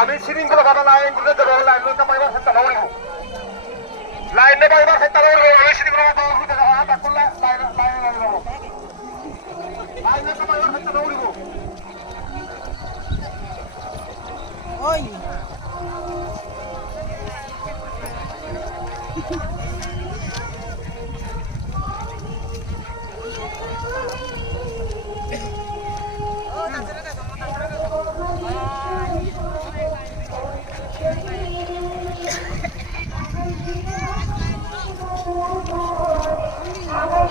আমি শৃঙ্খলা লাইন বুঝে দেবো লাইন পাইবার চেষ্টা করব লাইনে পাইবার চেষ্টা করব আমি শৃঙ্খলা লাইনে পাইবার চেষ্টা করব ওই আমার